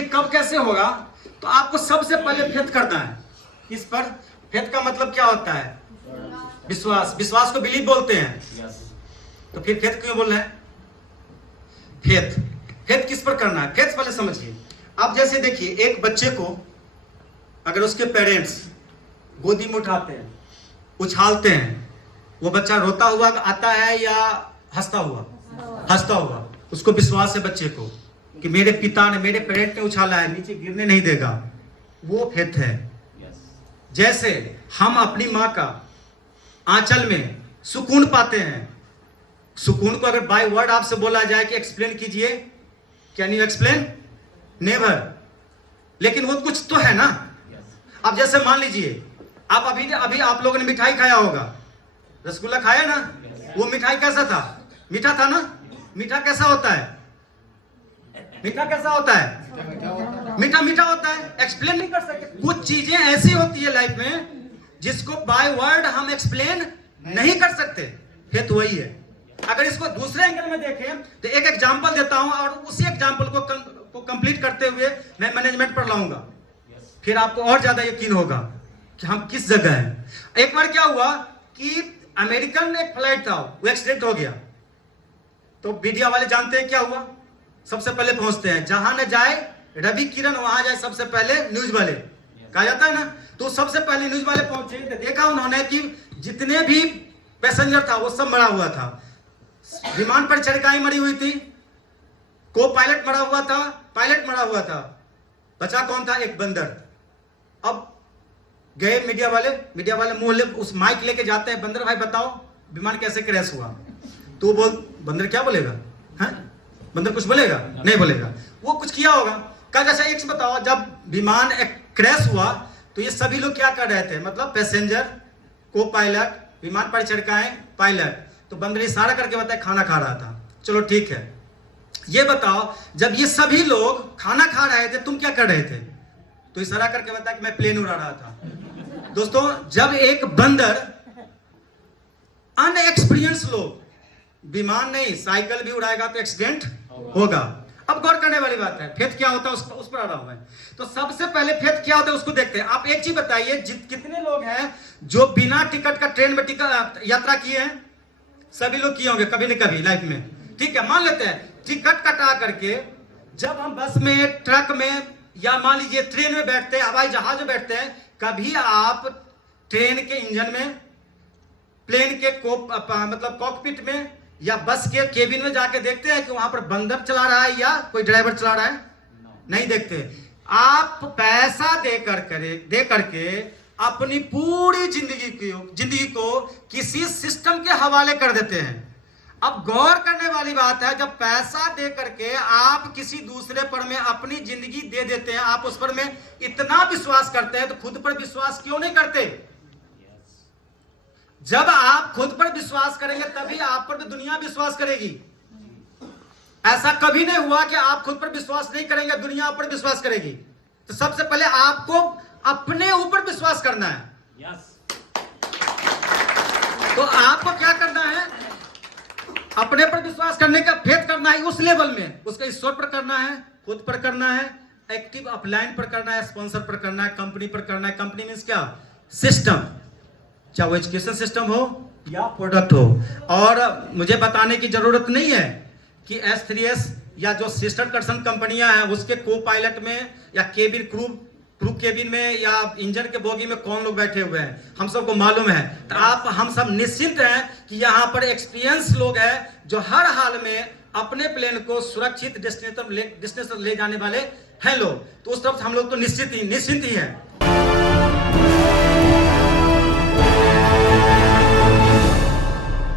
ये कब कैसे होगा? तो आपको सबसे पहले फेथ करना है। इस पर फेथ का मतलब क्या होता है? विश्वास। विश्वास को बिलीव बोलते हैं। तो फिर फेथ क्यों बोल रहे हैं? फेथ फेथ किस पर करना है? फेथ पहले समझिए। आप जैसे देखिए, एक बच्चे को अगर उसके पेरेंट्स गोदी में उठाते हैं, उछालते हैं, वो बच्चा रोता हुआ आता है या हंसता हुआ? हंसता हुआ। उसको विश्वास है बच्चे को कि मेरे पिता ने, मेरे पेरेंट ने उछाला है, नीचे गिरने नहीं देगा। वो फेथ है। जैसे हम अपनी माँ का आंचल में सुकून पाते हैं। सुकून को अगर बाय वर्ड आपसे बोला जाए कि एक्सप्लेन कीजिए, कैन यू एक्सप्लेन? नेवर। लेकिन वो कुछ तो है ना। अब जैसे मान लीजिए आप अभी आप लोगों ने मिठाई खाया होगा, रसगुल्ला खाया ना? वो मिठाई कैसा था? मीठा था ना? मीठा कैसा होता है? मीठा कैसा होता है? मीठा मीठा होता है। एक्सप्लेन नहीं कर सकते। कुछ चीजें ऐसी होती है लाइफ में जिसको बाय वर्ड हम एक्सप्लेन नहीं कर सकते। फेथ वही है। अगर इसको दूसरे एंगल में देखें तो एक एग्जांपल देता हूं और उसी एग्जांपल को कंप्लीट करते हुए मैं मैनेजमेंट पर लाऊंगा। फिर आपको और ज्यादा यकीन होगा कि हम किस जगह हैं। एक बार क्या हुआ कि अमेरिकन एक फ्लाइट था, वो एक्सीडेंट हो गया। तो मीडिया वाले जानते हैं क्या हुआ? सबसे पहले पहुंचते हैं। जहां न जाए रवि किरण, वहां जाए सबसे पहले न्यूज वाले, कहा जाता है ना। तो सबसे पहले न्यूज वाले पहुंचे, देखा उन्होंने कि जितने भी पैसेंजर था वो सब मरा हुआ था। विमान पर चढ़काई मरी हुई थी, को पायलट मरा हुआ था, पायलट मरा हुआ था, बचा कौन था? एक बंदर। अब गए मीडिया वाले मुंह उस माइक लेके जाते हैं, बंदर भाई बताओ विमान कैसे क्रैश हुआ? तो बंदर क्या बोलेगा? है बंदर कुछ बोलेगा? नहीं बोलेगा। वो कुछ किया होगा। कहा जैसा एक बताओ, जब विमान क्रैश हुआ तो ये सभी लोग क्या कर रहे थे? मतलब पैसेंजर, को पायलट, विमान पर चढ़काए पायलट। तो बंदर इशारा करके बताया खाना खा रहा था। चलो ठीक है, ये बताओ जब ये सभी लोग खाना खा रहे थे तुम क्या कर रहे थे? तो इशारा करके बताया कि मैं प्लेन उड़ा रहा था। दोस्तों, जब एक बंदर, अनएक्सपीरियंस लोग, विमान नहीं साइकिल भी उड़ाएगा तो एक्सीडेंट होगा। अब गौर करने वाली बात है, फेथ क्या होता है उस पर आ रहा हूं मैं। तो सबसे पहले फेथ क्या होता है उसको देखते हैं। आप एक चीज बताइए, कितने लोग हैं जो बिना टिकट का ट्रेन में यात्रा किए हैं? सभी लोग किए होंगे कभी न कभी लाइफ में। ठीक है, मान लेते हैं टिकट कटा करके जब हम बस में, ट्रक में या मान लीजिए ट्रेन में बैठते हैं, हवाई जहाज में बैठते हैं, कभी आप ट्रेन के इंजन में, प्लेन के मतलब कॉकपिट में या बस के केबिन में जाके देखते हैं कि वहां पर बंदर चला रहा है या कोई ड्राइवर चला रहा है? नहीं देखते। आप पैसा दे करके अपनी पूरी जिंदगी को किसी सिस्टम के हवाले कर देते हैं। अब गौर करने वाली बात है, जब पैसा दे करके आप किसी दूसरे पर में अपनी जिंदगी दे देते हैं, आप उस पर में इतना विश्वास करते हैं, तो खुद पर विश्वास क्यों नहीं करते? जब आप खुद पर विश्वास करेंगे तभी आप पर भी दुनिया विश्वास करेगी। ऐसा कभी नहीं हुआ कि आप खुद पर विश्वास नहीं करेंगे, दुनिया आप पर विश्वास करेगी। तो सबसे पहले आपको अपने ऊपर विश्वास करना है। तो आपको क्या करना है? अपने पर विश्वास करने का फेथ करना है उस लेवल में। उसका ईश्वर पर करना है, खुद पर करना है, एक्टिव अपलाइन पर करना है, स्पॉन्सर पर करना है, कंपनी पर करना है। कंपनी मींस क्या? सिस्टम, चाहे वो एजुकेशन सिस्टम हो या प्रोडक्ट हो। और मुझे बताने की जरूरत नहीं है कि S3S या जो सिस्टर कंसर्न कंपनियां हैं उसके को पायलट में या केबिन क्रू केबिन में या इंजन के बोगी में कौन लोग बैठे हुए हैं, हम सबको मालूम है। तो हम सब निश्चिंत हैं कि यहाँ पर एक्सपीरियंस लोग हैं जो हर हाल में अपने प्लेन को सुरक्षित डेस्टिनेशन ले जाने वाले हैं लोग। तो उस तरफ हम लोग तो निश्चिंत ही हैं।